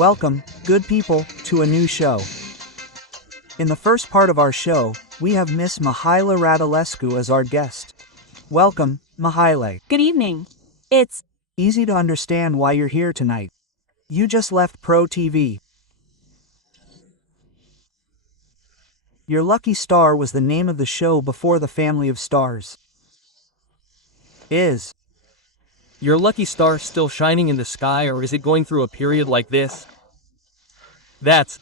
Welcome, good people, to a new show. In the first part of our show, we have Miss Mihaela Radulescu as our guest. Welcome, Mihaela. Good evening. It's easy to understand why you're here tonight. You just left Pro TV. Your Lucky Star was the name of the show before the Family of Stars. Is your lucky star still shining in the sky, or is it going through a period like this? That's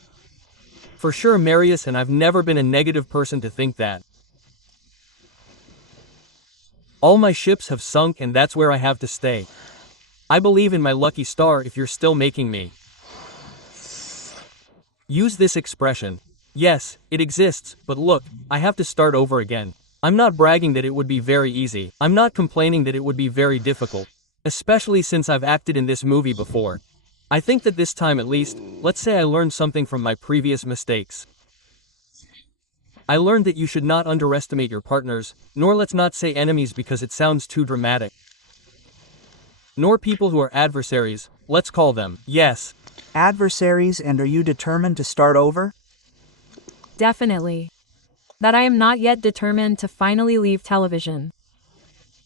for sure, Marius, and I've never been a negative person to think that. All my ships have sunk, and that's where I have to stay. I believe in my lucky star if you're still making me use this expression. Yes, it exists, but look, I have to start over again. I'm not bragging that it would be very easy. I'm not complaining that it would be very difficult. Especially since I've acted in this movie before. I think that this time at least, let's say I learned something from my previous mistakes. I learned that you should not underestimate your partners, nor let's not say enemies because it sounds too dramatic. Nor people who are adversaries, let's call them, yes. Adversaries, and are you determined to start over? definitely that I am not yet determined to finally leave television.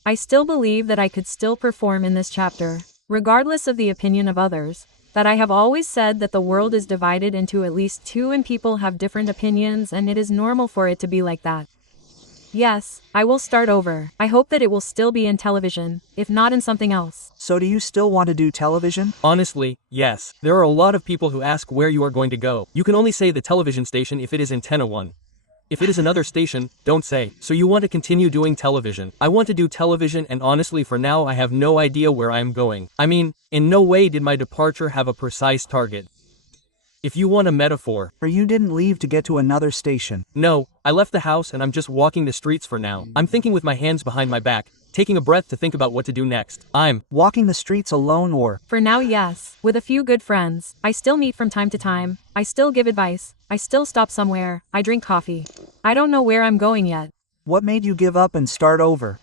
I still believe that I could still perform in this chapter, regardless of the opinion of others, that I have always said that the world is divided into at least two and people have different opinions and it is normal for it to be like that. Yes, I will start over. I hope that it will still be in television, if not in something else. So do you still want to do television? Honestly, yes. There are a lot of people who ask where you are going to go. You can only say the television station if it is antenna 1. If it is another station, don't say. So you want to continue doing television. I want to do television, and honestly for now I have no idea where I am going. I mean, in no way did my departure have a precise target. If you want a metaphor. Or you didn't leave to get to another station? No, I left the house and I'm just walking the streets for now. I'm thinking with my hands behind my back, taking a breath to think about what to do next. I'm walking the streets alone, or? For now, yes. With a few good friends. I still meet from time to time. I still give advice. I still stop somewhere. I drink coffee. I don't know where I'm going yet. What made you give up and start over?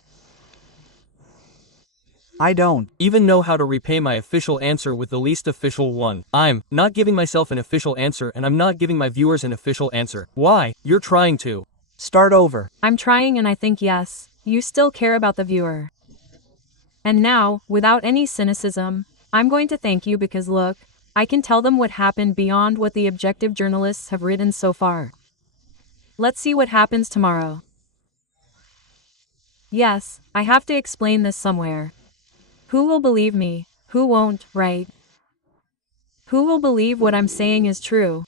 I don't even know how to repay my official answer with the least official one. I'm not giving myself an official answer, and I'm not giving my viewers an official answer. Why? You're trying to start over. I'm trying, and I think yes, you still care about the viewer. And now, without any cynicism, I'm going to thank you because look, I can tell them what happened beyond what the objective journalists have written so far. Let's see what happens tomorrow. Yes, I have to explain this somewhere. Who will believe me? Who won't, right? Who will believe what I'm saying is true?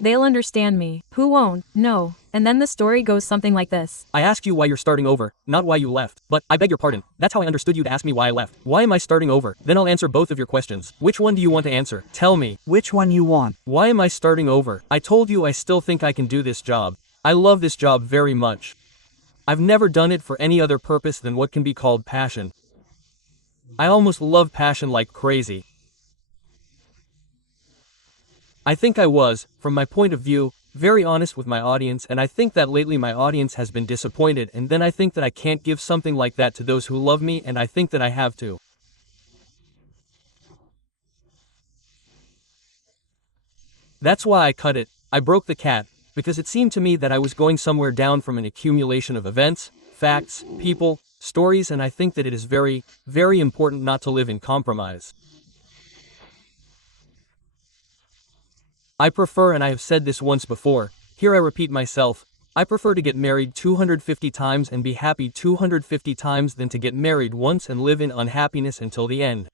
They'll understand me. Who won't? No. And then the story goes something like this. I asked you why you're starting over, not why you left. But, I beg your pardon, that's how I understood you to ask me why I left. Why am I starting over? Then I'll answer both of your questions. Which one do you want to answer? Tell me. Which one you want? Why am I starting over? I told you I still think I can do this job. I love this job very much. I've never done it for any other purpose than what can be called passion. I almost love passion like crazy. I think I was, from my point of view, very honest with my audience, and I think that lately my audience has been disappointed, and then I think that I can't give something like that to those who love me, and I think that I have to. That's why I cut it. I broke the cat, because it seemed to me that I was going somewhere down from an accumulation of events, facts, people, stories, and I think that it is very, very important not to live in compromise. I prefer, and I have said this once before, here I repeat myself, I prefer to get married 250 times and be happy 250 times than to get married once and live in unhappiness until the end.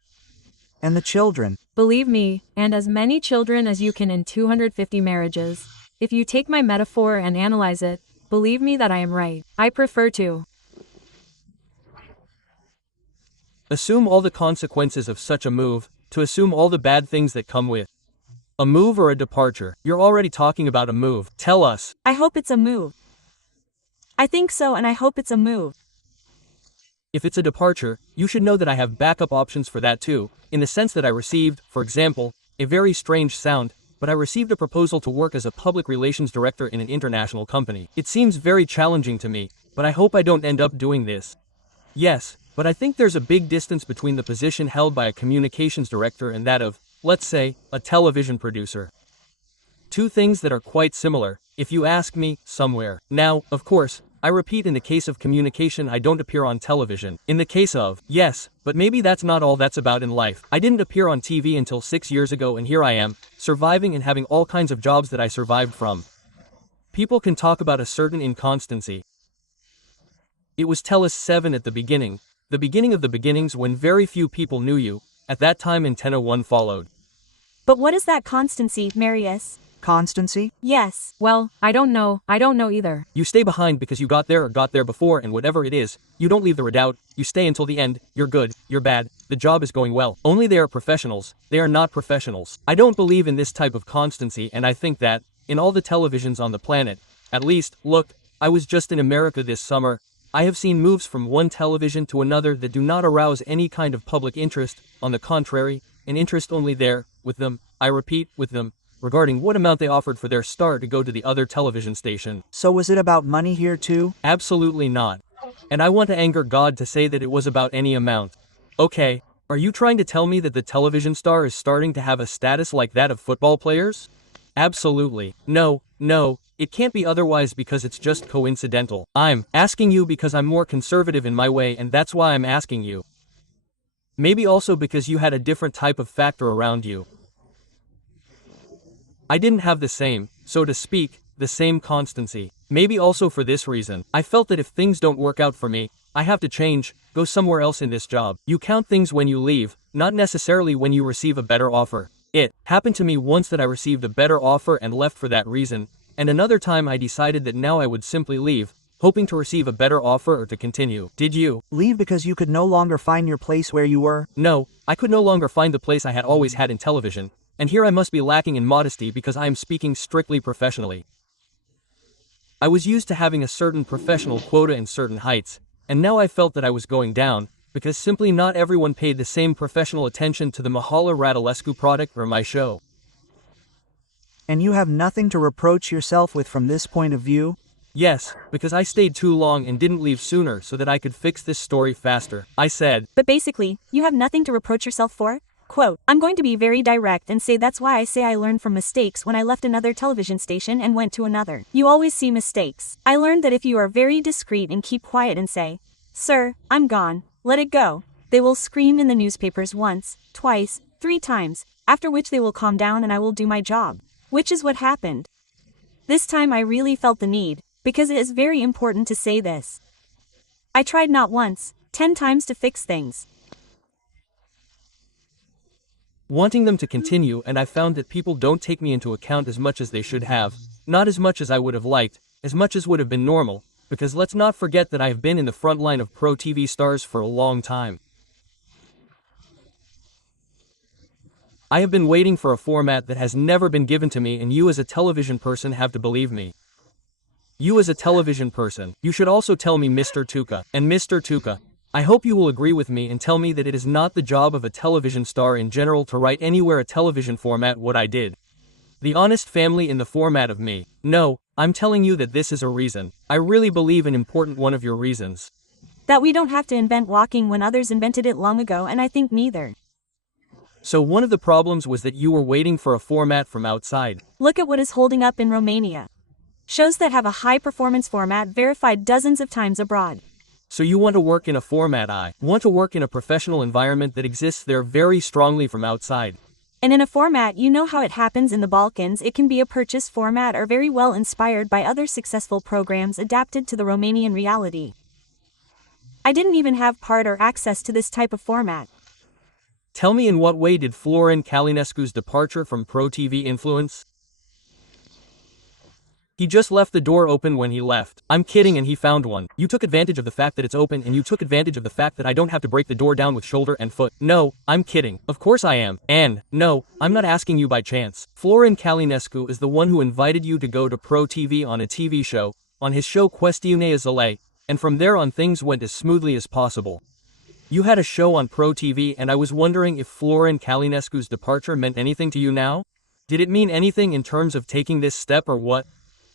And the children? Believe me, and as many children as you can in 250 marriages. If you take my metaphor and analyze it, believe me that I am right. I prefer to assume all the consequences of such a move, to assume all the bad things that come with a move or a departure. You're already talking about a move. Tell us. I hope it's a move. I think so, and I hope it's a move. If it's a departure, you should know that I have backup options for that too, in the sense that I received, for example, a very strange sound, but I received a proposal to work as a public relations director in an international company. It seems very challenging to me, but I hope I don't end up doing this. Yes, but I think there's a big distance between the position held by a communications director and that of let's say, a television producer. Two things that are quite similar, if you ask me, somewhere. Now, of course, I repeat, in the case of communication I don't appear on television. In the case of, yes, but maybe that's not all that's about in life. I didn't appear on TV until 6 years ago, and here I am, surviving and having all kinds of jobs that I survived from. People can talk about a certain inconstancy. It was Tellus 7 at the beginning of the beginnings, when very few people knew you. At that time Antenna 1 followed. But what is that constancy, Marius? Constancy? Yes. Well, I don't know either. You stay behind because you got there or got there before, and whatever it is, you don't leave the redoubt, you stay until the end. You're good, you're bad, the job is going well. Only they are professionals, they are not professionals. I don't believe in this type of constancy, and I think that, in all the televisions on the planet, at least, look, I was just in America this summer. I have seen moves from one television to another that do not arouse any kind of public interest, on the contrary, an interest only there, with them, I repeat, with them, regarding what amount they offered for their star to go to the other television station. So was it about money here too? Absolutely not. And I want to anger God to say that it was about any amount. Okay, are you trying to tell me that the television star is starting to have a status like that of football players? Absolutely. No, it can't be otherwise, because it's just coincidental. I'm asking you because I'm more conservative in my way, and that's why I'm asking you. Maybe also because you had a different type of factor around you. I didn't have the same, so to speak, the same constancy. Maybe also for this reason. I felt that if things don't work out for me, I have to change, go somewhere else in this job. You count things when you leave, not necessarily when you receive a better offer. It happened to me once that I received a better offer and left for that reason, and another time I decided that now I would simply leave, hoping to receive a better offer or to continue. Did you? Leave because you could no longer find your place where you were? No, I could no longer find the place I had always had in television. And here I must be lacking in modesty because I am speaking strictly professionally. I was used to having a certain professional quota and certain heights, and now I felt that I was going down, because simply not everyone paid the same professional attention to the Mihaela Radulescu product or my show. And you have nothing to reproach yourself with from this point of view? Yes, because I stayed too long and didn't leave sooner so that I could fix this story faster. I said. But basically, you have nothing to reproach yourself for? Quote, I'm going to be very direct and say that's why I say I learned from mistakes when I left another television station and went to another. You always see mistakes. I learned that if you are very discreet and keep quiet and say, Sir, I'm gone, let it go, they will scream in the newspapers once, twice, 3 times, after which they will calm down and I will do my job. Which is what happened. This time I really felt the need, because it is very important to say this. I tried not once, 10 times to fix things. Wanting them to continue, and I found that people don't take me into account as much as they should have, not as much as I would have liked, as much as would have been normal, because let's not forget that I have been in the front line of pro TV stars for a long time. I have been waiting for a format that has never been given to me, and you as a television person have to believe me. You as a television person, you should also tell me, Mr. Tuca, and Mr. Tuca, I hope you will agree with me and tell me that it is not the job of a television star in general to write anywhere a television format what I did. The honest family in the format of me. No, I'm telling you that this is a reason. I really believe an important one of your reasons. That we don't have to invent walking when others invented it long ago, and I think neither. So one of the problems was that you were waiting for a format from outside. Look at what is holding up in Romania. Shows that have a high-performance format verified dozens of times abroad. So you want to work in a format I want to work in a professional environment that exists there very strongly from outside. And in a format, you know how it happens in the Balkans, it can be a purchase format or very well inspired by other successful programs adapted to the Romanian reality. I didn't even have part or access to this type of format. Tell me, in what way did Florin Calinescu's departure from Pro TV influence? He just left the door open when he left. I'm kidding, and he found one. You took advantage of the fact that it's open, and you took advantage of the fact that I don't have to break the door down with shoulder and foot. No, I'm kidding. Of course I am. And, no, I'm not asking you by chance. Florin Calinescu is the one who invited you to go to Pro TV on a TV show, on his show Questiune Zile, and from there on things went as smoothly as possible. You had a show on Pro TV, and I was wondering if Florin Calinescu's departure meant anything to you now? Did it mean anything in terms of taking this step or what?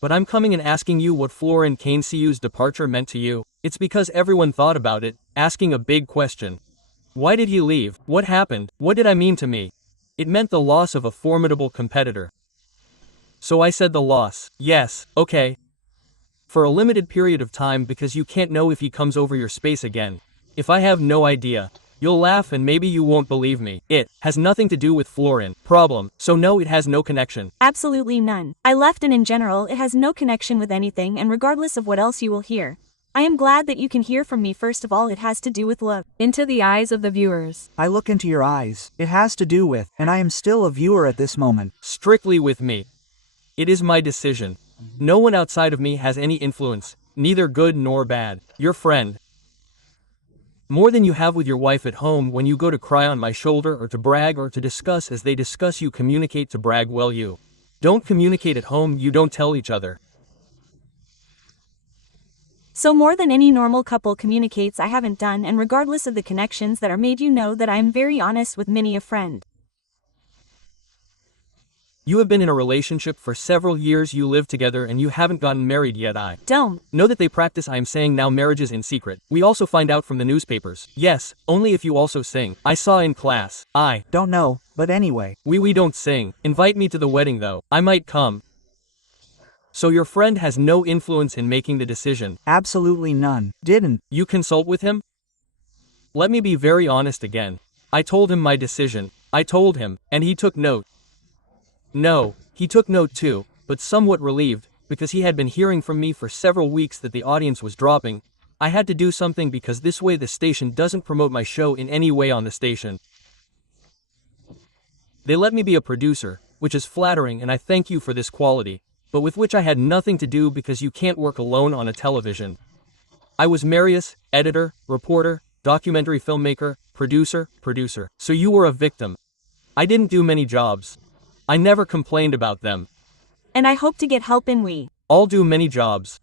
But I'm coming and asking you what Florin Calinescu's departure meant to you. It's because everyone thought about it, asking a big question. Why did he leave? What happened? What did I mean to me? It meant the loss of a formidable competitor. So I said the loss. Yes, okay. For a limited period of time because you can't know if he comes over your space again. If I have no idea. You'll laugh and maybe you won't believe me. It has nothing to do with Florin. Problem. So no, it has no connection. Absolutely none. I left and in general it has no connection with anything and regardless of what else you will hear. I am glad that you can hear from me. First of all, it has to do with look. Into the eyes of the viewers. I look into your eyes. It has to do with, and I am still a viewer at this moment. Strictly with me. It is my decision. No one outside of me has any influence, neither good nor bad. Your friend. More than you have with your wife at home when you go to cry on my shoulder or to brag or to discuss as they discuss you communicate to brag well you. Don't communicate at home, you don't tell each other. So more than any normal couple communicates I haven't done and regardless of the connections that are made you know that I am very honest with many a friend. You have been in a relationship for several years, you live together and you haven't gotten married yet. I don't know that they practice I am saying now marriages in secret. We also find out from the newspapers. Yes, only if you also sing. I saw in class. I don't know, but anyway. We don't sing. Invite me to the wedding though. I might come. So your friend has no influence in making the decision? Absolutely none. Didn't you consult with him? Let me be very honest again. I told him my decision. I told him, and he took note. No, he took note too, but somewhat relieved, because he had been hearing from me for several weeks that the audience was dropping. I had to do something because this way the station doesn't promote my show in any way on the station. They let me be a producer, which is flattering and I thank you for this quality, but with which I had nothing to do because you can't work alone on a television. I was Marius, editor, reporter, documentary filmmaker, producer. So you were a victim. I didn't do many jobs. I never complained about them. And I hope to get help in we all do many jobs.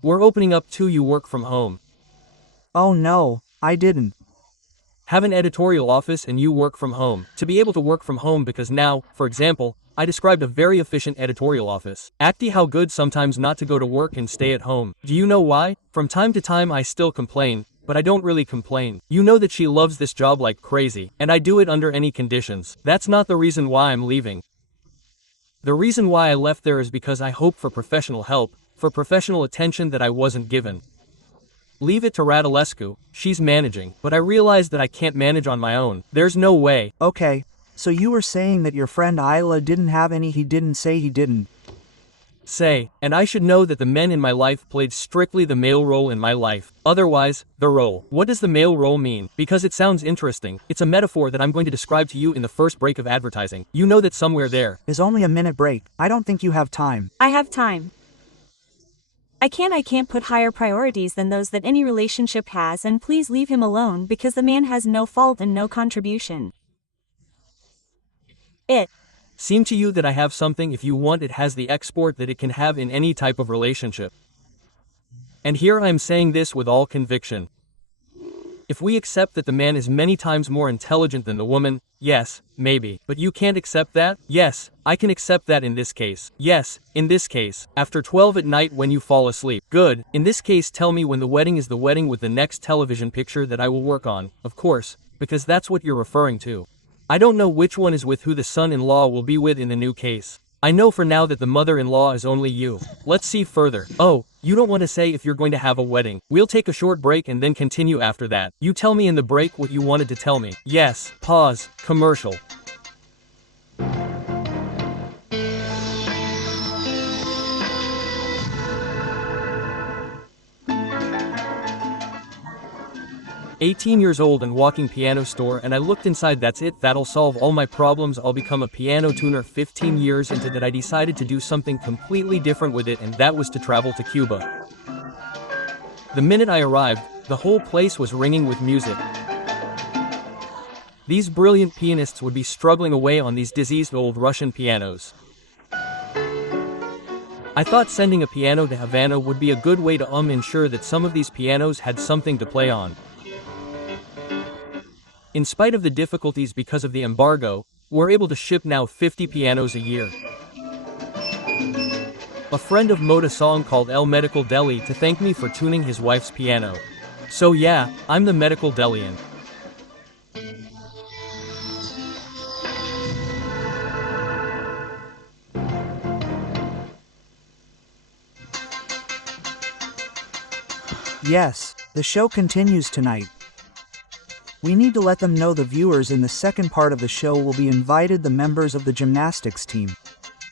We're opening up too, you work from home. Oh no, I didn't. Have an editorial office and you work from home. To be able to work from home because now, for example, I described a very efficient editorial office. Acty how good sometimes not to go to work and stay at home. Do you know why? From time to time I still complain, but I don't really complain. You know that she loves this job like crazy, and I do it under any conditions. That's not the reason why I'm leaving. The reason why I left there is because I hope for professional help, for professional attention that I wasn't given. Leave it to Radulescu, she's managing, but I realized that I can't manage on my own. There's no way. Okay, so you were saying that your friend Isla didn't have any, he didn't say he didn't. Say, and I should know that the men in my life played strictly the male role in my life. Otherwise, the role. What does the male role mean? Because it sounds interesting. It's a metaphor that I'm going to describe to you in the first break of advertising. You know that somewhere there is only a minute break. I don't think you have time. I have time. I can't put higher priorities than those that any relationship has and please leave him alone because the man has no fault and no contribution. It seem to you that I have something if you want it has the export that it can have in any type of relationship. And here I am saying this with all conviction. If we accept that the man is many times more intelligent than the woman, yes, maybe. But you can't accept that? Yes, I can accept that in this case. Yes, in this case, after 12 at night when you fall asleep. Good. In this case tell me when the wedding is the wedding with the next television picture that I will work on, of course, because that's what you're referring to. I don't know which one is with who the son-in-law will be with in the new case. I know for now that the mother-in-law is only you. Let's see further. Oh, you don't want to say if you're going to have a wedding. We'll take a short break and then continue after that. You tell me in the break what you wanted to tell me. Yes, pause, commercial. "18 years old and walking piano store and I looked inside, that's it, that'll solve all my problems, I'll become a piano tuner." 15 years into that I decided to do something completely different with it, and that was to travel to Cuba. The minute I arrived, the whole place was ringing with music. These brilliant pianists would be struggling away on these diseased old Russian pianos. I thought sending a piano to Havana would be a good way to ensure that some of these pianos had something to play on. In spite of the difficulties because of the embargo, we're able to ship now 50 pianos a year. A friend of Moda song called El Medical Deli to thank me for tuning his wife's piano. So yeah, I'm the medical delian. Yes, the show continues tonight. We need to let them know the viewers in the second part of the show will be invited the members of the gymnastics team.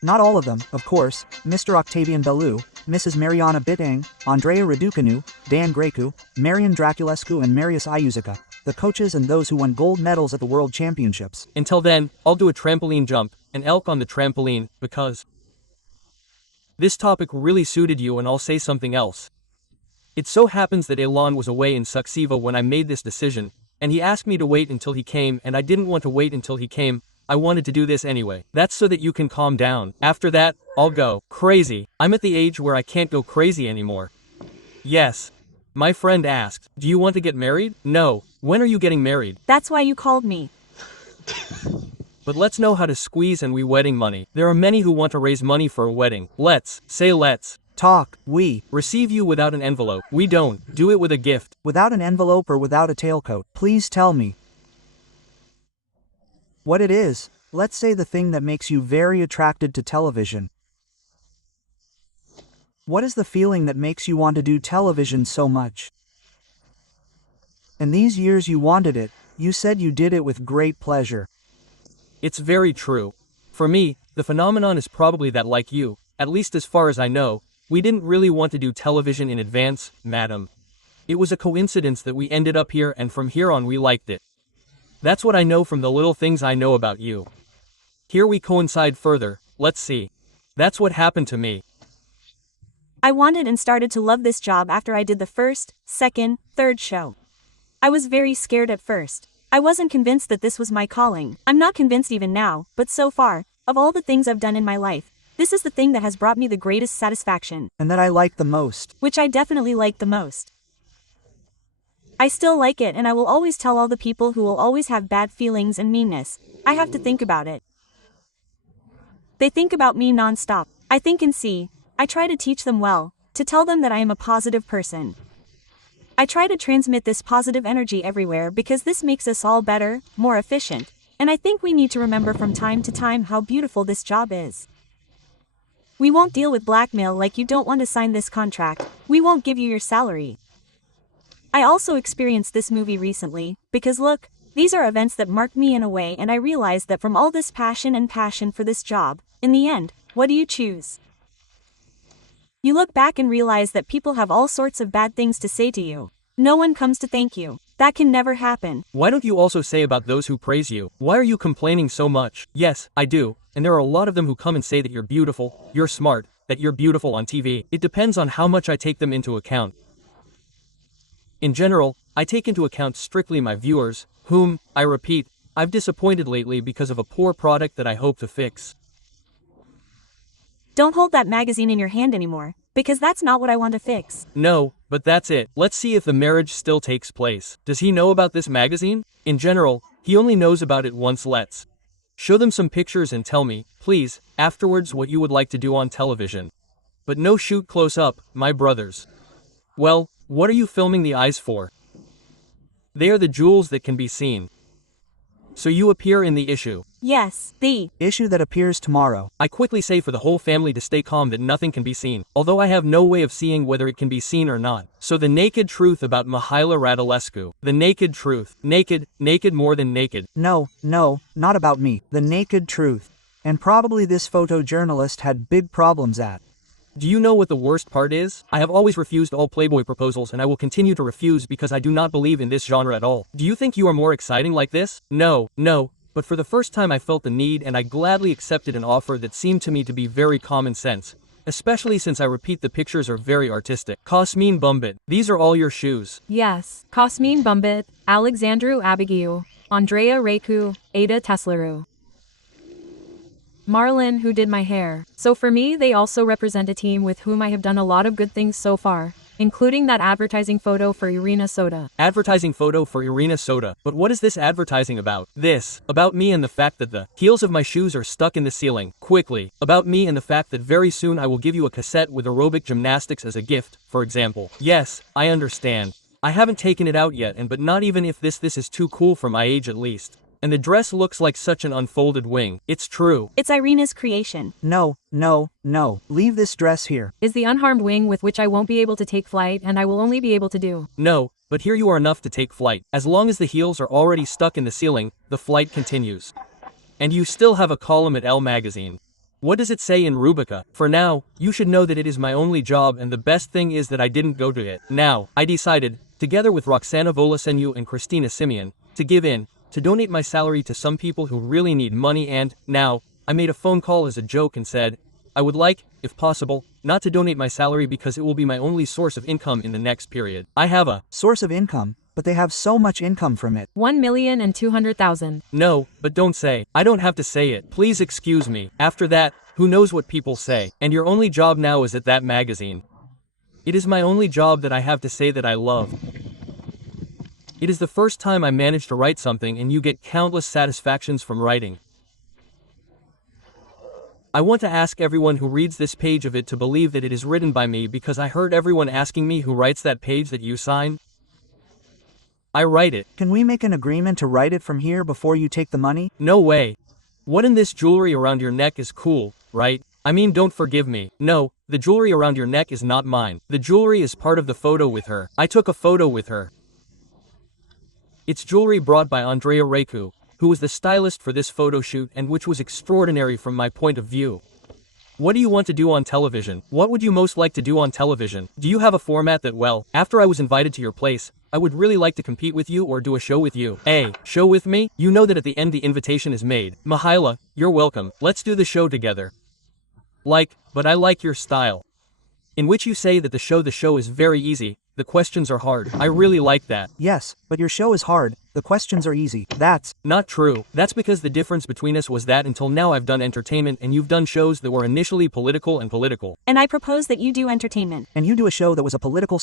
Not all of them, of course, Mr. Octavian Bellew, Mrs. Mariana Bitang, Andrea Raducanu, Dan Grecu, Marian Draculescu and Marius Iuzica, the coaches and those who won gold medals at the World Championships. Until then, I'll do a trampoline jump, an elk on the trampoline, because this topic really suited you, and I'll say something else. It so happens that Elon was away in Suksiva when I made this decision, and he asked me to wait until he came, and I didn't want to wait until he came. I wanted to do this anyway. That's so that you can calm down. After that, I'll go crazy. I'm at the age where I can't go crazy anymore. Yes. My friend asked, do you want to get married? No. When are you getting married? That's why you called me. But let's know how to squeeze and we wedding money. There are many who want to raise money for a wedding. Let's talk. We receive you without an envelope. We don't do it with a gift. Without an envelope or without a tailcoat. Please tell me what it is. Let's say the thing that makes you very attracted to television. What is the feeling that makes you want to do television so much? In these years you wanted it, you said you did it with great pleasure. It's very true. For me, the phenomenon is probably that, like you, at least as far as I know, we didn't really want to do television in advance, madam. It was a coincidence that we ended up here, and from here on we liked it. That's what I know from the little things I know about you. Here we coincide further. Let's see. That's what happened to me. I wanted and started to love this job after I did the first, second, third show. I was very scared at first. I wasn't convinced that this was my calling. I'm not convinced even now, but so far, of all the things I've done in my life, this is the thing that has brought me the greatest satisfaction. And that I like the most. Which I definitely like the most. I still like it, and I will always tell all the people who will always have bad feelings and meanness. I have to think about it. They think about me non-stop. I think and see. I try to teach them well, to tell them that I am a positive person. I try to transmit this positive energy everywhere because this makes us all better, more efficient, and I think we need to remember from time to time how beautiful this job is. We won't deal with blackmail like you don't want to sign this contract, we won't give you your salary. I also experienced this movie recently, because look, these are events that marked me in a way, and I realized that from all this passion for this job, in the end, what do you choose? You look back and realize that people have all sorts of bad things to say to you. No one comes to thank you. That can never happen. Why don't you also say about those who praise you? Why are you complaining so much? Yes, I do, and there are a lot of them who come and say that you're beautiful, you're smart, that you're beautiful on TV. It depends on how much I take them into account. In general, I take into account strictly my viewers, whom, I repeat, I've disappointed lately because of a poor product that I hope to fix. Don't hold that magazine in your hand anymore, because that's not what I want to fix. No, but that's it. Let's see if the marriage still takes place. Does he know about this magazine? In general, he only knows about it once. Let's show them some pictures and tell me, please, afterwards what you would like to do on television. But no shoot close up, my brothers. Well, what are you filming the eyes for? They are the jewels that can be seen. So you appear in the issue. Yes, the issue that appears tomorrow. I quickly say for the whole family to stay calm that nothing can be seen, although I have no way of seeing whether it can be seen or not. So the naked truth about Mihaela Radulescu. The naked truth. Naked more than naked. No, not about me. The naked truth. And probably this photojournalist had big problems at. Do you know what the worst part is? I have always refused all Playboy proposals, and I will continue to refuse because I do not believe in this genre at all. Do you think you are more exciting like this? No, but for the first time I felt the need, and I gladly accepted an offer that seemed to me to be very common sense. Especially since I repeat the pictures are very artistic. Cosmine Bumbit, these are all your shoes. Yes, Cosmine Bumbit, Alexandru Abigiu, Andrea Recu, Ada Teslaru. Marlon, who did my hair. So for me, they also represent a team with whom I have done a lot of good things so far, including that advertising photo for Irina Soda. Advertising photo for Irina Soda. But what is this advertising about? This. About me and the fact that the heels of my shoes are stuck in the ceiling. Quickly. About me and the fact that very soon I will give you a cassette with aerobic gymnastics as a gift, for example. Yes, I understand. I haven't taken it out yet, but not even if this is too cool for my age at least. And the dress looks like such an unfolded wing. It's true. It's Irina's creation. No, no, no. Leave this dress here. Is the unharmed wing with which I won't be able to take flight and I will only be able to do. No, but here you are enough to take flight. As long as the heels are already stuck in the ceiling, the flight continues. And you still have a column at Elle magazine. What does it say in Rubica? For now, you should know that it is my only job and the best thing is that I didn't go to it. Now, I decided, together with Roxana Volasenyu and Christina Simeon, to give in, to donate my salary to some people who really need money and, now, I made a phone call as a joke and said, I would like, if possible, not to donate my salary because it will be my only source of income in the next period. I have a source of income, but they have so much income from it. 1,200,000. No, but don't say. I don't have to say it. Please excuse me. After that, who knows what people say. And your only job now is at that magazine. It is my only job that I have to say that I love. It is the first time I managed to write something and you get countless satisfactions from writing. I want to ask everyone who reads this page of it to believe that it is written by me because I heard everyone asking me who writes that page that you signed. I write it. Can we make an agreement to write it from here before you take the money? No way. What in this jewelry around your neck is cool, right? I mean, don't forgive me. No, the jewelry around your neck is not mine. The jewelry is part of the photo with her. I took a photo with her. It's jewelry brought by Andrea Reku, who was the stylist for this photo shoot and which was extraordinary from my point of view. What do you want to do on television? What would you most like to do on television? Do you have a format that, well, after I was invited to your place, I would really like to compete with you or do a show with you? A show with me? You know that at the end the invitation is made. Mihaila, you're welcome. Let's do the show together. But I like your style. In which you say that the show is very easy, the questions are hard. I really like that. Yes, but your show is hard. The questions are easy. That's not true. That's because the difference between us was that until now I've done entertainment and you've done shows that were initially political. And I propose that you do entertainment. And you do a show that was a political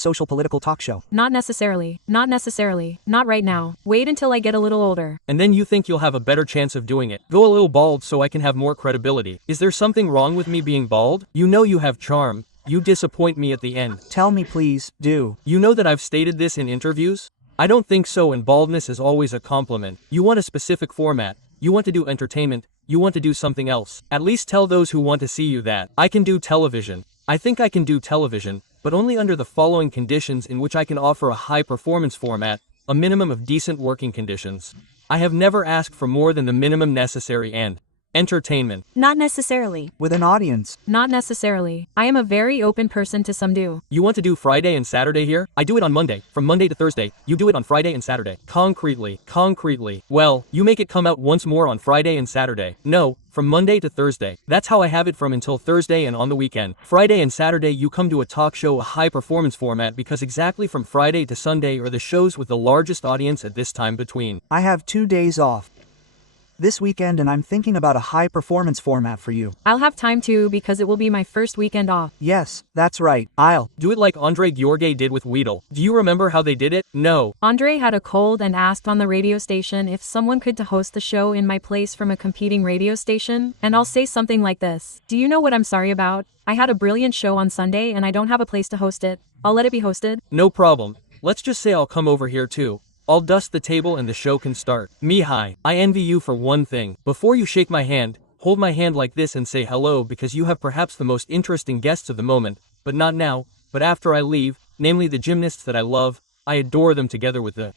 talk show. Not necessarily. Not necessarily. Not right now. Wait until I get a little older. And then you think you'll have a better chance of doing it. Go a little bald so I can have more credibility. Is there something wrong with me being bald? You know you have charm. You disappoint me at the end. Tell me please, do. You know that I've stated this in interviews? I don't think so, and baldness is always a compliment. You want a specific format. You want to do entertainment. You want to do something else. At least tell those who want to see you that I can do television. I think I can do television, but only under the following conditions in which I can offer a high performance format, a minimum of decent working conditions. I have never asked for more than the minimum necessary and entertainment. Not necessarily. With an audience. Not necessarily. I am a very open person to some do. You want to do Friday and Saturday here? I do it on Monday, from Monday to Thursday. You do it on Friday and Saturday. Concretely. Well, you make it come out once more on Friday and Saturday. No, from Monday to Thursday. That's how I have it from until Thursday and on the weekend. Friday and Saturday you come to a talk show, a high performance format, because exactly from Friday to Sunday are the shows with the largest audience at this time between. I have 2 days off this weekend and I'm thinking about a high performance format for you. I'll have time too because it will be my first weekend off. Yes, that's right. I'll do it like Andre Gheorghe did with Weedle. Do you remember how they did it? No. Andre had a cold and asked on the radio station if someone could to host the show in my place from a competing radio station, and I'll say something like this. Do you know what I'm sorry about? I had a brilliant show on Sunday and I don't have a place to host it. I'll let it be hosted. No problem. Let's just say I'll come over here too. I'll dust the table and the show can start. Mihai, I envy you for one thing. Before you shake my hand, hold my hand like this and say hello because you have perhaps the most interesting guests of the moment, but not now, but after I leave, namely the gymnasts that I love. I adore them together with the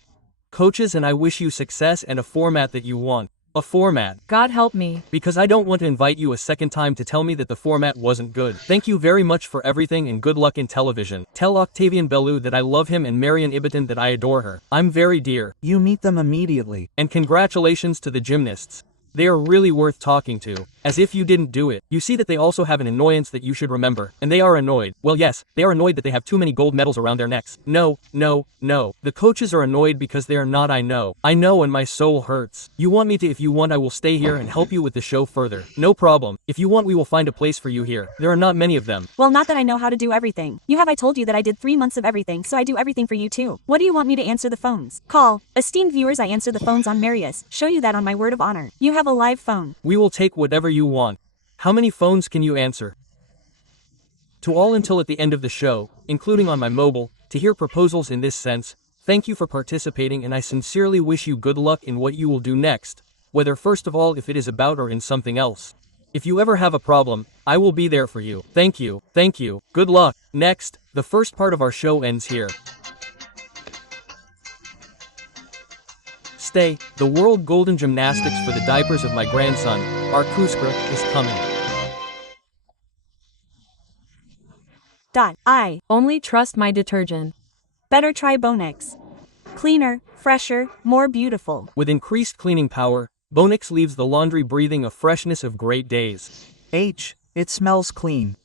coaches and I wish you success and a format that you want. A format. God help me. Because I don't want to invite you a second time to tell me that the format wasn't good. Thank you very much for everything and good luck in television. Tell Octavian Bellew that I love him and Marion Ibaton that I adore her. I'm very dear. You meet them immediately. And congratulations to the gymnasts. They are really worth talking to. As if you didn't do it. You see that they also have an annoyance that you should remember. And they are annoyed. Well, yes, they are annoyed that they have too many gold medals around their necks. No. The coaches are annoyed because they are not. I know and my soul hurts. You want me to? If you want I will stay here and help you with the show further. No problem. If you want we will find a place for you here. There are not many of them. Well, not that I know how to do everything. I told you that I did 3 months of everything, so I do everything for you too. What do you want me to answer the phones? Call. Esteemed viewers, I answer the phones on Marius. Show you that on my word of honor. You have a live phone. We will take whatever you want. How many phones can you answer? To all until at the end of the show, including on my mobile, to hear proposals in this sense. Thank you for participating and I sincerely wish you good luck in what you will do next. whether first of all if it is about or in something else. If you ever have a problem, I will be there for you. Thank you, good luck. Next, the first part of our show ends here. Stay, the World Golden Gymnastics for the diapers of my grandson, Arkuskra, is coming. I Only trust my detergent. better try Bonix. Cleaner, fresher, more beautiful. With increased cleaning power, Bonix leaves the laundry breathing a freshness of great days. It smells clean.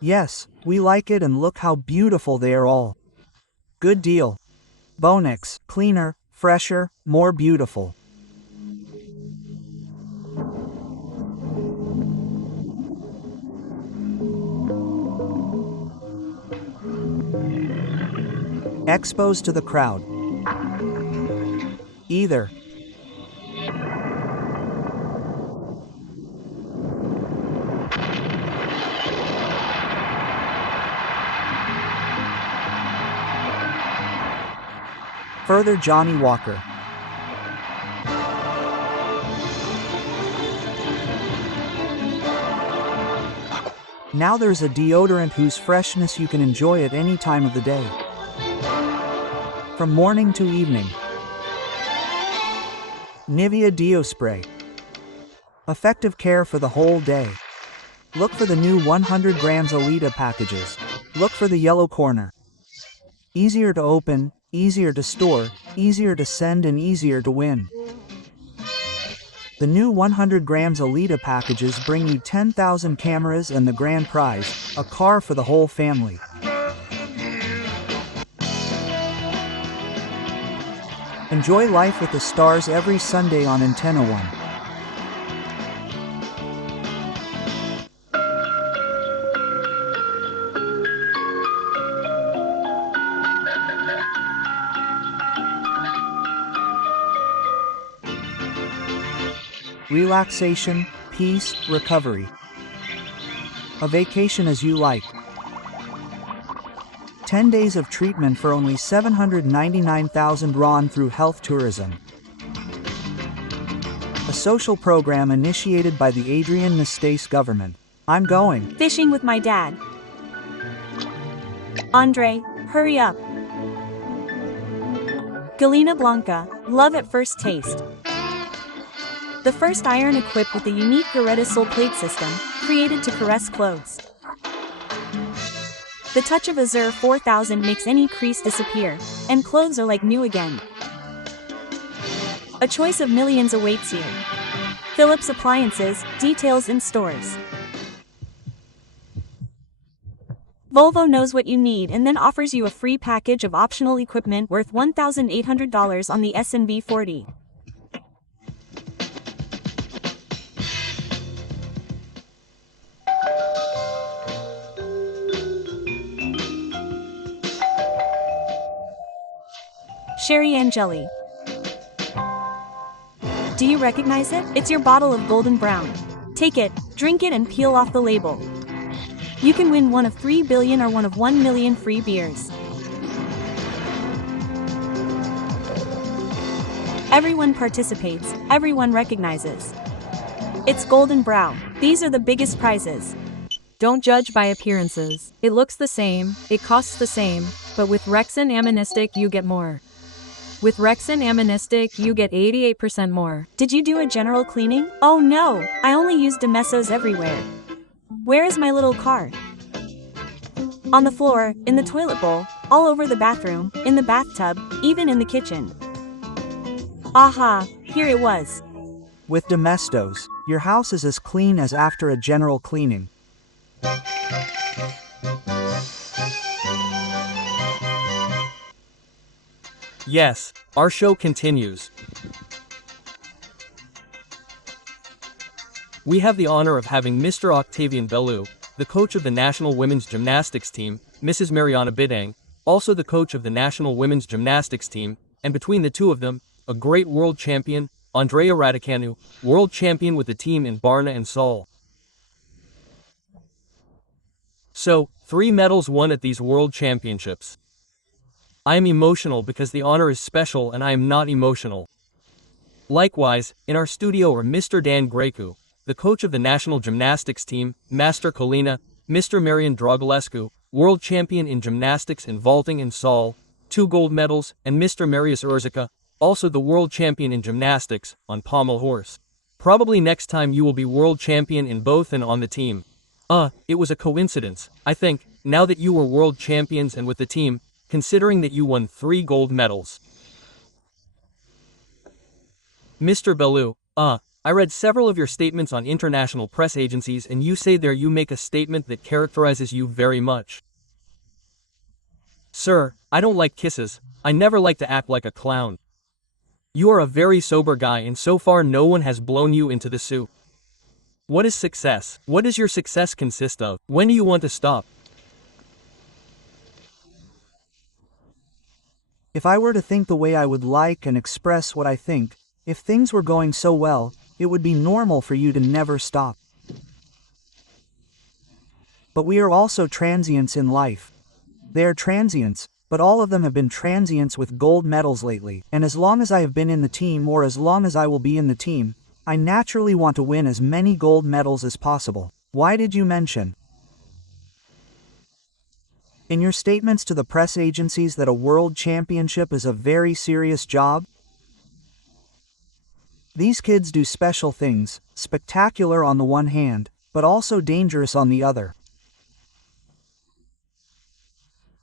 Yes, we like it, and look how beautiful they are all. Good deal. Bonix, cleaner, fresher, more beautiful. Expos to the crowd. Either. Further Johnny Walker. Now there's a deodorant whose freshness you can enjoy at any time of the day. From morning to evening. Nivea Deo Spray. Effective care for the whole day. Look for the new 100 grams Alita packages. Look for the yellow corner. Easier to open, easier to store, easier to send, and easier to win. The new 100 grams Alita packages bring you 10,000 cameras and the grand prize, a car for the whole family. Enjoy life with the stars every Sunday on Antenna One. Relaxation, peace, recovery. A vacation as you like. 10 days of treatment for only 799,000 RON through health tourism. A social program initiated by the Adrian Nastase government. I'm going. Fishing with my dad. Andre, hurry up. Galina Blanca, love at first taste. The first iron equipped with the unique Garetta Soul Plate system, created to caress clothes. The touch of Azure 4000 makes any crease disappear, and clothes are like new again. A choice of millions awaits you. Philips Appliances, details in stores. Volvo knows what you need and then offers you a free package of optional equipment worth $1,800 on the SNV 40. Sherry Angeli. Do you recognize it? It's your bottle of Golden Brown. Take it, drink it, and peel off the label. You can win one of 3 billion or one of 1 million free beers. Everyone participates, everyone recognizes. It's Golden Brown. These are the biggest prizes. Don't judge by appearances. It looks the same, it costs the same, but with Rexon Aministic you get more. With Rexon Aministic you get 88% more. Did you do a general cleaning? Oh no, I only use Demesos everywhere. Where is my little car? On the floor, in the toilet bowl, all over the bathroom, in the bathtub, even in the kitchen. Aha, here it was. With Domestos, your house is as clean as after a general cleaning. Yes, our show continues. We have the honor of having Mr. Octavian Bellew, the coach of the National Women's Gymnastics Team, Mrs. Mariana Bidang, also the coach of the National Women's Gymnastics Team, and between the two of them, a great world champion, Andrea Raducanu, world champion with the team in Barna and Seoul. So, 3 medals won at these world championships. I am emotional because the honor is special and I am not emotional. Likewise, in our studio are Mr. Dan Grecu, the coach of the national gymnastics team, Master Colina, Mr. Marian Dragulescu, world champion in gymnastics in vaulting and saul, 2 gold medals, and Mr. Marius Urzica, also the world champion in gymnastics, on pommel horse. Probably next time you will be world champion in both and on the team. It was a coincidence, I think, now that you were world champions and with the team, considering that you won 3 gold medals. Mr. Bellew, I read several of your statements on international press agencies and you say there you make a statement that characterizes you very much. Sir, I don't like kisses, I never like to act like a clown. You are a very sober guy and so far no one has blown you into the soup. What is success? What does your success consist of? When do you want to stop? If I were to think the way I would like and express what I think, if things were going so well, it would be normal for you to never stop. But we are also transients in life. They are transients, but all of them have been transients with gold medals lately, and as long as I have been in the team or as long as I will be in the team, I naturally want to win as many gold medals as possible. Why did you mention in your statements to the press agencies that a world championship is a very serious job? These kids do special things, spectacular on the one hand, but also dangerous on the other.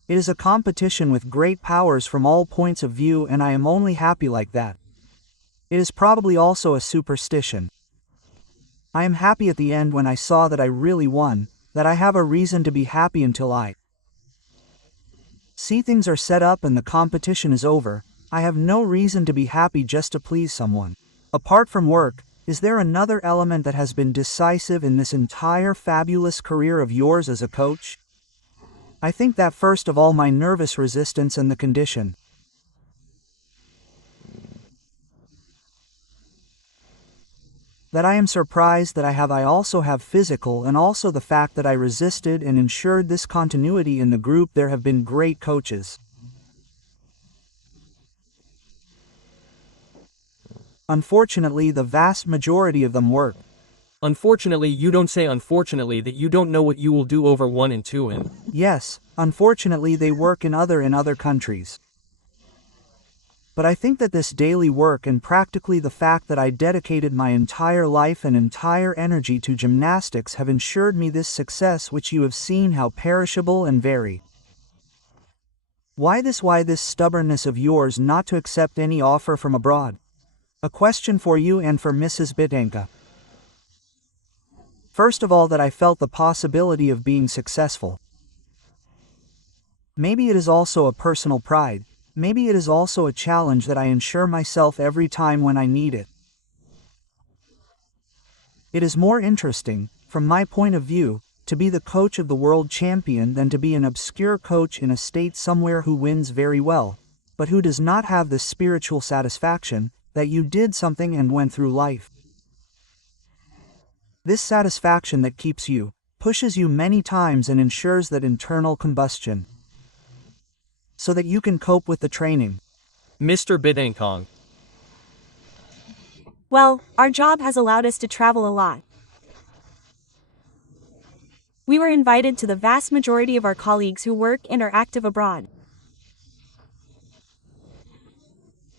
It is a competition with great powers from all points of view and I am only happy like that. It is probably also a superstition. I am happy at the end when I saw that I really won, that I have a reason to be happy until I see things are set up and the competition is over. I have no reason to be happy just to please someone. Apart from work, is there another element that has been decisive in this entire fabulous career of yours as a coach? I think that first of all my nervous resistance and the condition that I am surprised that I also have physical and also the fact that I resisted and ensured this continuity in the group. There have been great coaches. Unfortunately, the vast majority of them work. Unfortunately, you don't say unfortunately that you don't know what you will do over 1 and 2 and... Yes, unfortunately they work in other countries. But I think that this daily work and practically the fact that I dedicated my entire life and entire energy to gymnastics have ensured me this success which you have seen how perishable and very. Why this stubbornness of yours not to accept any offer from abroad? A question for you and for Mrs. Bitenka. First of all, that I felt the possibility of being successful. Maybe it is also a personal pride. Maybe it is also a challenge that I ensure myself every time when I need it. It is more interesting, from my point of view, to be the coach of the world champion than to be an obscure coach in a state somewhere who wins very well, but who does not have the spiritual satisfaction that you did something and went through life. This satisfaction that keeps you, pushes you many times and ensures that internal combustion, so that you can cope with the training. Mr. Bidankong. Well, our job has allowed us to travel a lot. We were invited to the vast majority of our colleagues who work and are active abroad.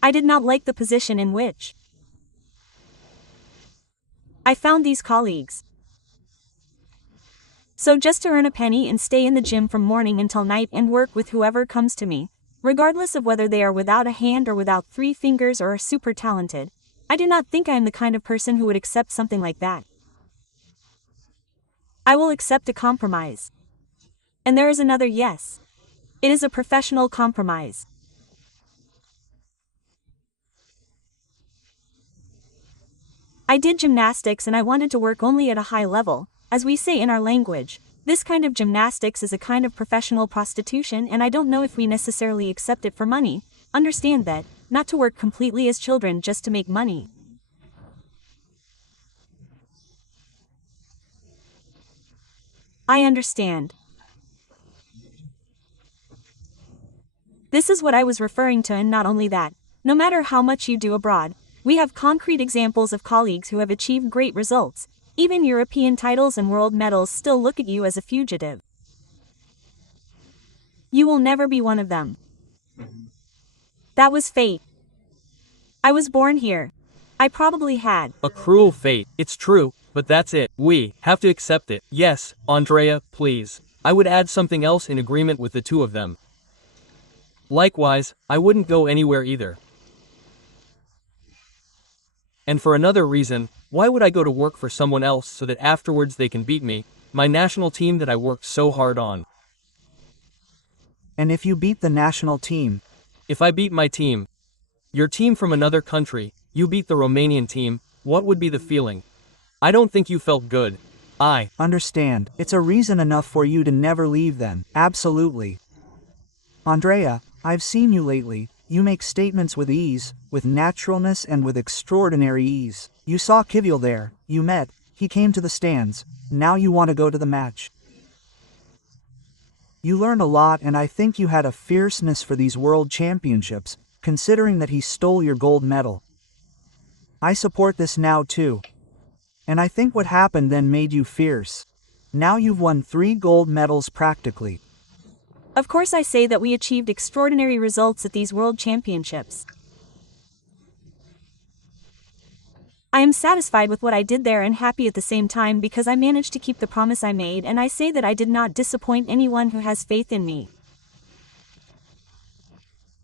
I did not like the position in which I found these colleagues. So just to earn a penny and stay in the gym from morning until night and work with whoever comes to me, regardless of whether they are without a hand or without 3 fingers or are super talented, I do not think I am the kind of person who would accept something like that. I will accept a compromise. And there is another yes. It is a professional compromise. I did gymnastics and I wanted to work only at a high level, as we say in our language. This kind of gymnastics is a kind of professional prostitution and I don't know if we necessarily accept it for money. Understand that, not to work completely as children just to make money. I understand. This is what I was referring to, and not only that, no matter how much you do abroad, We have concrete examples of colleagues who have achieved great results. Even European titles and world medals still look at you as a fugitive. You will never be one of them. That was fate. I was born here. I probably had A cruel fate, it's true, but that's it. We have to accept it. Yes, Andrea, please. I would add something else in agreement with the two of them. Likewise, I wouldn't go anywhere either. And for another reason, why would I go to work for someone else so that afterwards they can beat me, my national team that I worked so hard on? And if you beat the national team, If I beat my team, your team from another country, you beat the Romanian team, what would be the feeling? I don't think you felt good. understand, it's a reason enough for you to never leave then. Absolutely. Andrea, I've seen you lately. You make statements with ease, with naturalness and with extraordinary ease. You saw Kivil there, you met, he came to the stands, now you want to go to the match. You learned a lot and I think you had a fierceness for these world championships, considering that he stole your gold medal. I support this now too. And I think what happened then made you fierce. Now you've won 3 gold medals practically. Of course I say that we achieved extraordinary results at these world championships. I am satisfied with what I did there and happy at the same time because I managed to keep the promise I made, and I say that I did not disappoint anyone who has faith in me.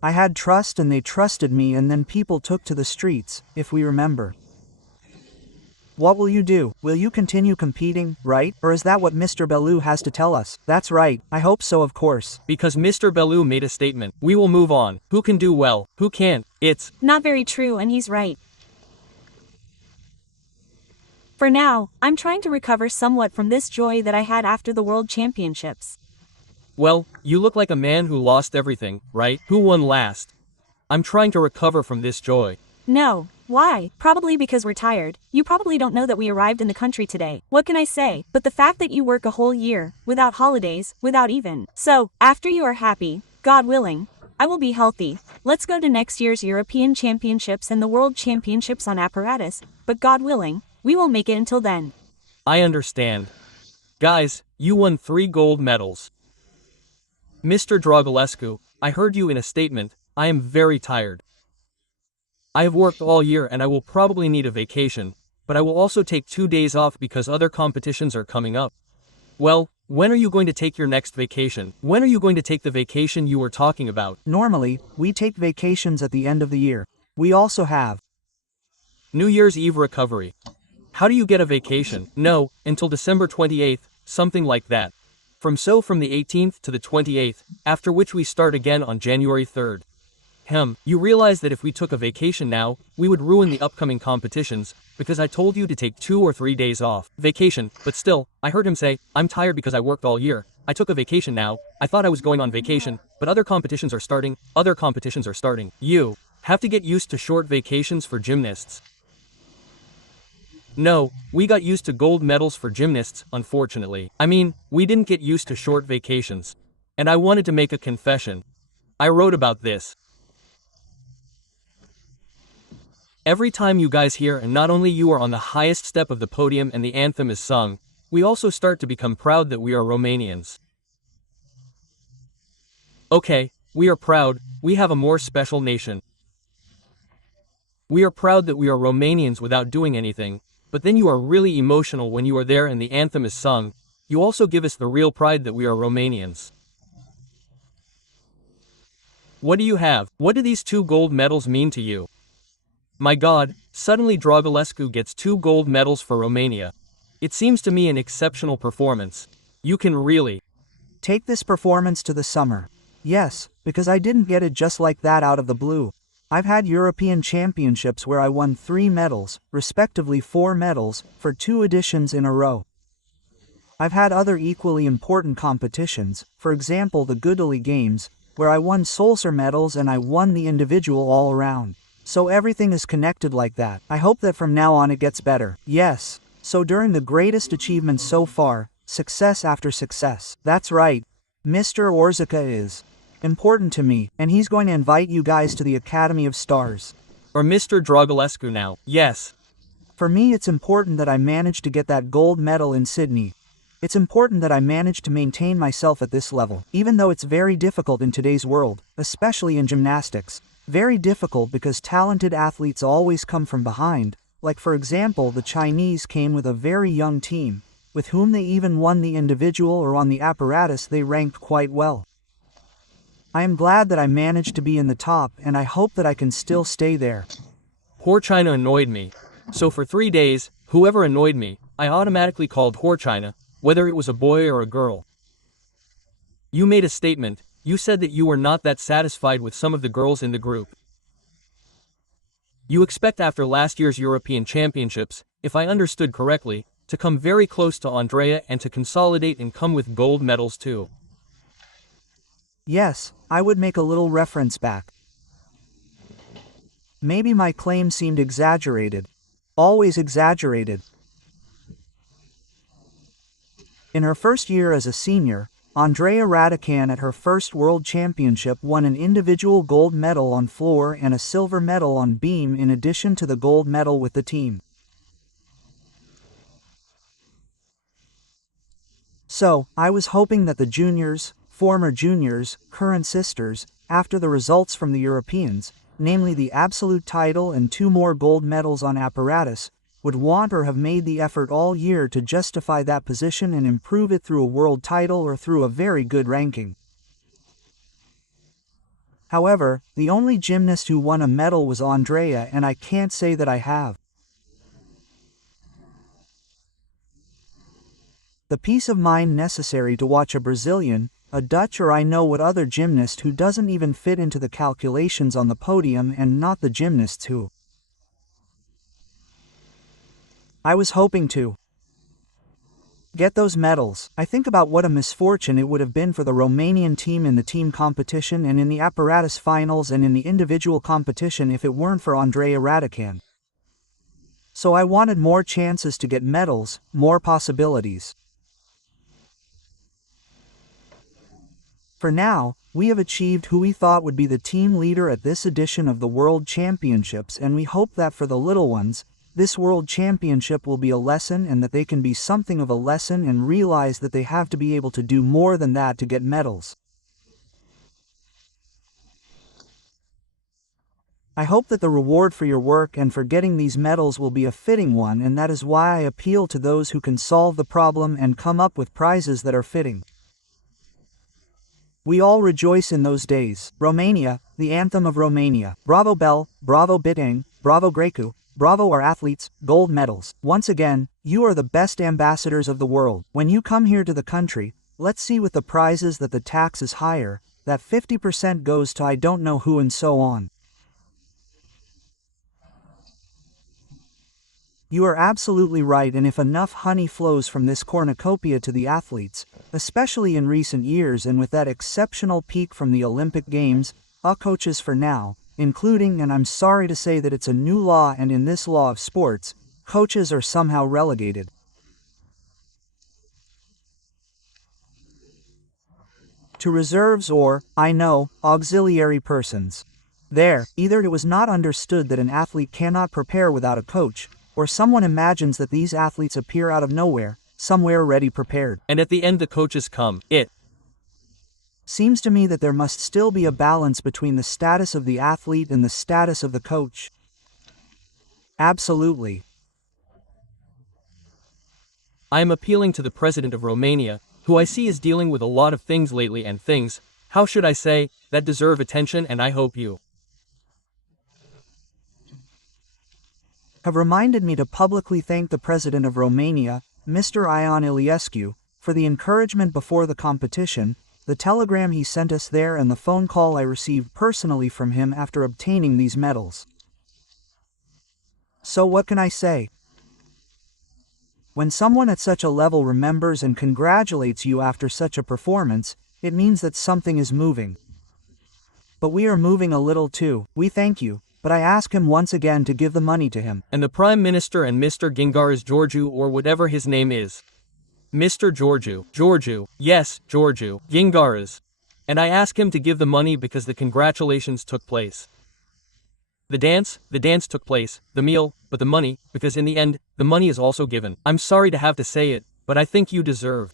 I had trust and they trusted me and then people took to the streets, if we remember. What will you do? Will you continue competing, right? Or is that what Mr. Bellew has to tell us? That's right, I hope so of course. Because Mr. Bellew made a statement. We will move on. Who can do well? Who can't? It's Not very true, and he's right. For now, I'm trying to recover somewhat from this joy that I had after the World Championships. Well, you look like a man who lost everything, right? Who won last? I'm trying to recover from this joy. No. Why? Probably because we're tired. You probably don't know that we arrived in the country today. What can I say? But the fact that you work a whole year, without holidays, without even. So, after you are happy, God willing, I will be healthy. Let's go to next year's European Championships and the World Championships on apparatus, but God willing, we will make it until then. I understand. Guys, you won 3 gold medals. Mr. Dragulescu, I heard you in a statement. I am very tired. I have worked all year and I will probably need a vacation, but I will also take 2 days off because other competitions are coming up. Well, when are you going to take your next vacation? When are you going to take the vacation you were talking about? Normally, we take vacations at the end of the year. We also have New Year's Eve recovery. How do you get a vacation? No, until December 28th, something like that. From the 18th to the 28th, after which we start again on January 3rd. You realize that if we took a vacation now, we would ruin the upcoming competitions, because I told you to take 2 or 3 days off. Vacation, but still, I heard him say, I'm tired because I worked all year. I took a vacation now, I thought I was going on vacation, but other competitions are starting. You have to get used to short vacations for gymnasts. No, we got used to gold medals for gymnasts, unfortunately. I mean, we didn't get used to short vacations. And I wanted to make a confession. I wrote about this. Every time you guys hear and not only you are on the highest step of the podium and the anthem is sung, we also start to become proud that we are Romanians. Okay, we are proud, we have a more special nation. We are proud that we are Romanians without doing anything, but then you are really emotional when you are there and the anthem is sung. You also give us the real pride that we are Romanians. What do you have? What do these 2 gold medals mean to you? My God, suddenly Dragulescu gets 2 gold medals for Romania. It seems to me an exceptional performance. You can really take this performance to the summer. Yes, because I didn't get it just like that out of the blue. I've had European Championships where I won 3 medals, respectively 4 medals, for 2 editions in a row. I've had other equally important competitions, for example the Guduli Games, where I won Solser medals and I won the individual all around. So everything is connected like that. I hope that from now on it gets better. Yes. So during the greatest achievements so far, success after success. That's right. Mr. Orzica is important to me, and he's going to invite you guys to the Academy of Stars. Or Mr. Dragulescu now, yes. For me, it's important that I managed to get that gold medal in Sydney. It's important that I managed to maintain myself at this level, even though it's very difficult in today's world, especially in gymnastics. Very difficult because talented athletes always come from behind, like for example the Chinese came with a very young team, with whom they even won the individual or on the apparatus they ranked quite well. I am glad that I managed to be in the top and I hope that I can still stay there. Poor China annoyed me. So for 3 days, whoever annoyed me, I automatically called Poor China, whether it was a boy or a girl. You made a statement, you said that you were not that satisfied with some of the girls in the group. You expect after last year's European Championships, if I understood correctly, to come very close to Andrea and to consolidate and come with gold medals too. Yes, I would make a little reference back. Maybe my claim seemed exaggerated. Always exaggerated. In her first year as a senior, Andrea Radican at her first World Championship won an individual gold medal on floor and a silver medal on beam in addition to the gold medal with the team. So, I was hoping that the juniors, former juniors, current sisters, after the results from the Europeans, namely the absolute title and 2 more gold medals on apparatus, would want or have made the effort all year to justify that position and improve it through a world title or through a very good ranking. However, the only gymnast who won a medal was Andrea, and I can't say that I have. The peace of mind necessary to watch a Brazilian, a Dutch or I know what other gymnast who doesn't even fit into the calculations on the podium and not the gymnasts who I was hoping to get those medals. I think about what a misfortune it would have been for the Romanian team in the team competition and in the apparatus finals and in the individual competition if it weren't for Andrea Radican. So I wanted more chances to get medals, more possibilities. For now, we have achieved who we thought would be the team leader at this edition of the World Championships, and we hope that for the little ones, this World Championship will be a lesson and that they can be something of a lesson and realize that they have to be able to do more than that to get medals. I hope that the reward for your work and for getting these medals will be a fitting one, and that is why I appeal to those who can solve the problem and come up with prizes that are fitting. We all rejoice in those days. Romania, the anthem of Romania. Bravo Bell, bravo Bitang, bravo Grecu. Bravo our athletes, gold medals. Once again, you are the best ambassadors of the world. When you come here to the country, let's see with the prizes that the tax is higher, that 50% goes to I don't know who and so on. You are absolutely right, and if enough honey flows from this cornucopia to the athletes, especially in recent years and with that exceptional peak from the Olympic Games, coaches for now, including, and I'm sorry to say that it's a new law, and in this law of sports, coaches are somehow relegated to reserves or, I know, auxiliary persons. There, either it was not understood that an athlete cannot prepare without a coach, or someone imagines that these athletes appear out of nowhere, somewhere ready prepared. And at the end the coaches come. It seems to me that there must still be a balance between the status of the athlete and the status of the coach. Absolutely. I am appealing to the president of Romania, who I see is dealing with a lot of things lately, and things, how should I say, that deserve attention, and I hope you have reminded me to publicly thank the president of Romania, Mr. Ion Iliescu, for the encouragement before the competition, the telegram he sent us there and the phone call I received personally from him after obtaining these medals. So what can I say? When someone at such a level remembers and congratulates you after such a performance, it means that something is moving. But we are moving a little too. We thank you, but I ask him once again to give the money to him. And the Prime Minister and Mr. Gingaras Georgiou, or whatever his name is. Mr. Georgiou, yes, Georgiou, Gingaras. And I ask him to give the money because the congratulations took place. The dance took place, the meal, but the money, because in the end, the money is also given. I'm sorry to have to say it, but I think you deserve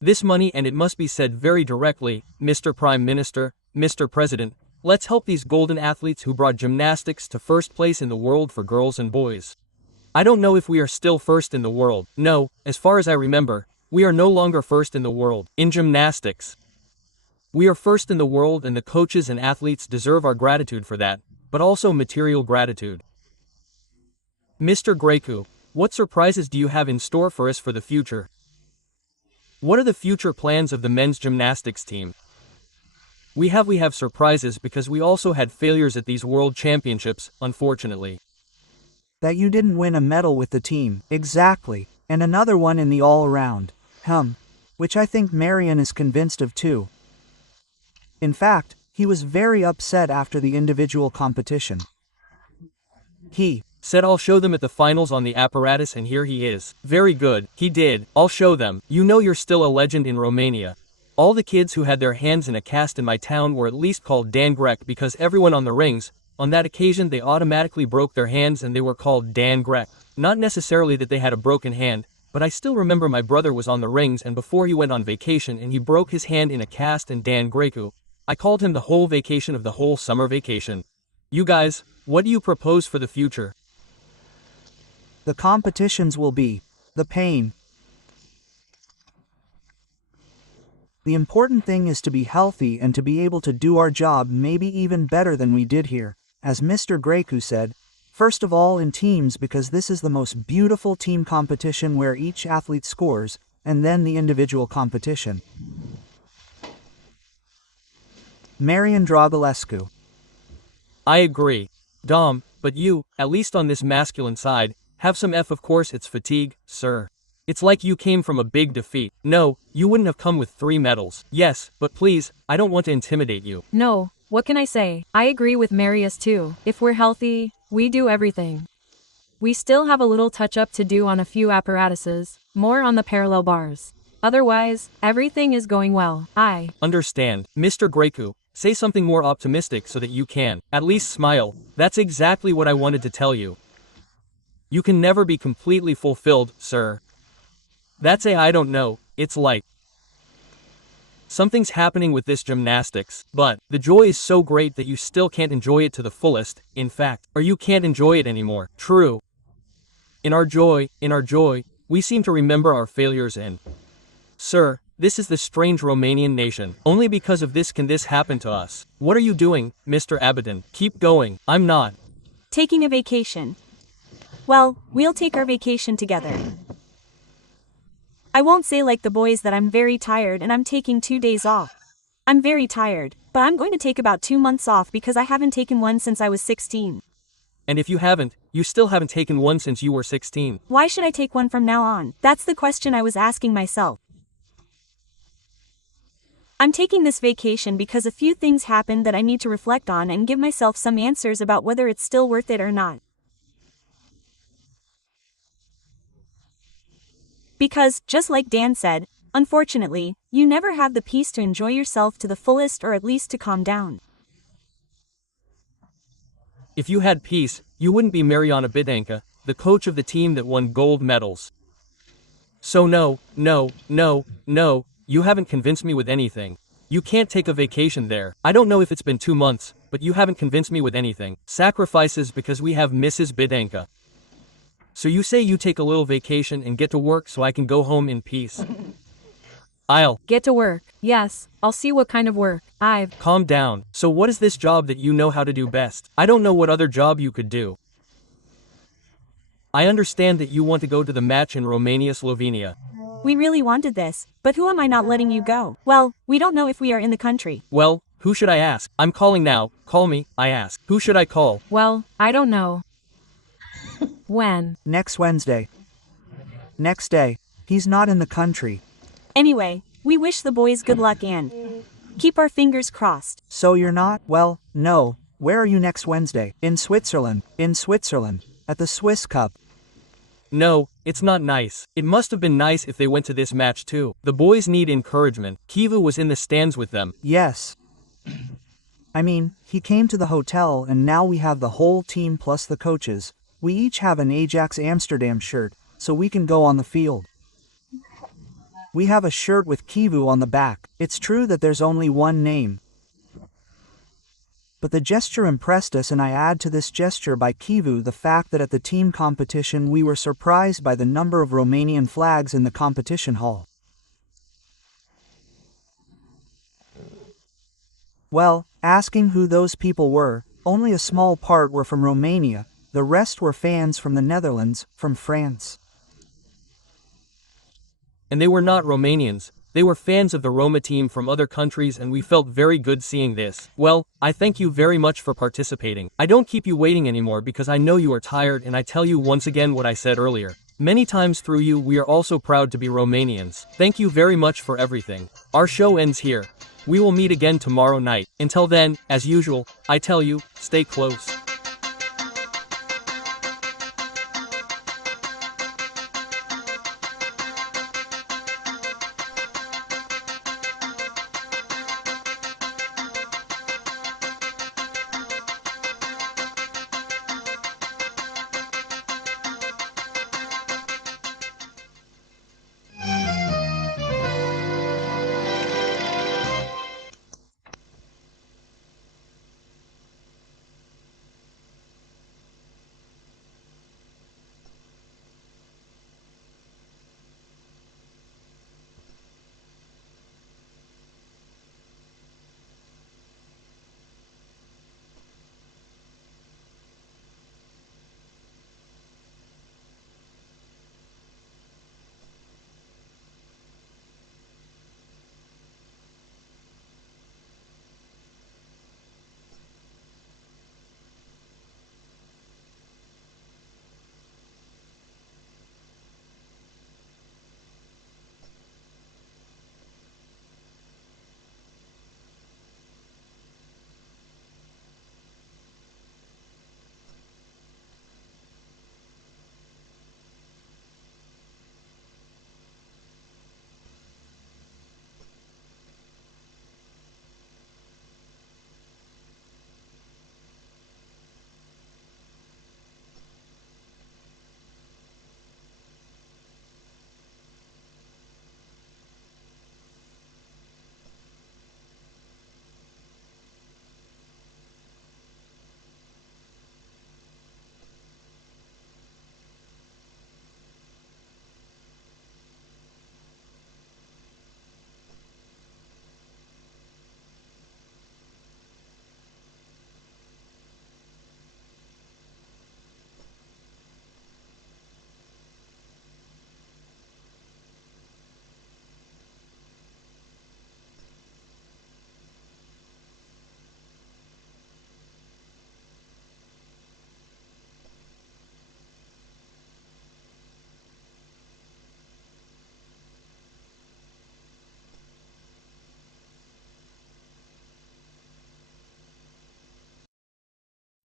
this money, and it must be said very directly, Mr. Prime Minister, Mr. President, let's help these golden athletes who brought gymnastics to first place in the world for girls and boys. I don't know if we are still first in the world. No, as far as I remember, we are no longer first in the world. In gymnastics, we are first in the world, and the coaches and athletes deserve our gratitude for that, but also material gratitude. Mr. Greku, what surprises do you have in store for us for the future? What are the future plans of the men's gymnastics team? We have surprises because we also had failures at these world championships, unfortunately. That you didn't win a medal with the team, exactly, and another one in the all-around, which I think Marion is convinced of too. In fact, he was very upset after the individual competition. He said I'll show them at the finals on the apparatus, and here he is. Very good, he did, I'll show them. You know you're still a legend in Romania. All the kids who had their hands in a cast in my town were at least called Dan Grek because everyone on the rings, on that occasion they automatically broke their hands and they were called Dan Grek. Not necessarily that they had a broken hand, but I still remember my brother was on the rings and before he went on vacation and he broke his hand in a cast, and Dan Greku, I called him the whole vacation of the whole summer vacation. You guys, what do you propose for the future? The competitions will be the pain. The important thing is to be healthy and to be able to do our job maybe even better than we did here, as Mr. Greku said, first of all in teams because this is the most beautiful team competition where each athlete scores, and then the individual competition. Marian Dragulescu. I agree. Dom, but you, at least on this masculine side, have some of course it's fatigue, sir. It's like you came from a big defeat. No, you wouldn't have come with 3 medals. Yes, but please, I don't want to intimidate you. No, what can I say? I agree with Marius too. If we're healthy, we do everything. We still have a little touch-up to do on a few apparatuses, more on the parallel bars. Otherwise, everything is going well. I understand. Mr. Greku, say something more optimistic so that you can at least smile. That's exactly what I wanted to tell you. You can never be completely fulfilled, sir. That's I don't know, it's like something's happening with this gymnastics, but the joy is so great that you still can't enjoy it to the fullest, in fact, or you can't enjoy it anymore. True. In our joy, we seem to remember our failures and, sir, this is the strange Romanian nation. Only because of this can this happen to us. What are you doing, Mr. Abaddon? Keep going. I'm not. Taking a vacation. Well, we'll take our vacation together. I won't say like the boys that I'm very tired and I'm taking 2 days off. I'm very tired, but I'm going to take about 2 months off because I haven't taken one since I was 16. And if you haven't, you still haven't taken one since you were 16. Why should I take one from now on? That's the question I was asking myself. I'm taking this vacation because a few things happened that I need to reflect on and give myself some answers about whether it's still worth it or not. Because, just like Dan said, unfortunately, you never have the peace to enjoy yourself to the fullest or at least to calm down. If you had peace, you wouldn't be Mariana Bidenka, the coach of the team that won gold medals. So no, you haven't convinced me with anything. You can't take a vacation there. I don't know if it's been 2 months, but you haven't convinced me with anything. Sacrifices because we have Mrs. Bidenka. So you say you take a little vacation and get to work so I can go home in peace. I'll get to work. Yes, I'll see what kind of work. Calm down. So what is this job that you know how to do best? I don't know what other job you could do. I understand that you want to go to the match in Romania, Slovenia. We really wanted this, but who am I not letting you go? Well, we don't know if we are in the country. Well, who should I ask? I'm calling now. Call me, I ask. Who should I call? Well, I don't know. When? Next Wednesday. Next day. He's not in the country. Anyway, we wish the boys good luck and keep our fingers crossed. So you're not? Well, no. Where are you next Wednesday? In Switzerland. In Switzerland. At the Swiss Cup. No, it's not nice. It must have been nice if they went to this match too. The boys need encouragement. Kiva was in the stands with them. Yes. I mean, he came to the hotel and now we have the whole team plus the coaches. We each have an Ajax Amsterdam shirt, so we can go on the field. We have a shirt with Kivu on the back. It's true that there's only one name, but the gesture impressed us, and I add to this gesture by Kivu the fact that at the team competition we were surprised by the number of Romanian flags in the competition hall. Well, asking who those people were, only a small part were from Romania, the rest were fans from the Netherlands, from France. And they were not Romanians. They were fans of the Roma team from other countries, and we felt very good seeing this. Well, I thank you very much for participating. I don't keep you waiting anymore because I know you are tired, and I tell you once again what I said earlier. Many times through you we are also proud to be Romanians. Thank you very much for everything. Our show ends here. We will meet again tomorrow night. Until then, as usual, I tell you, stay close.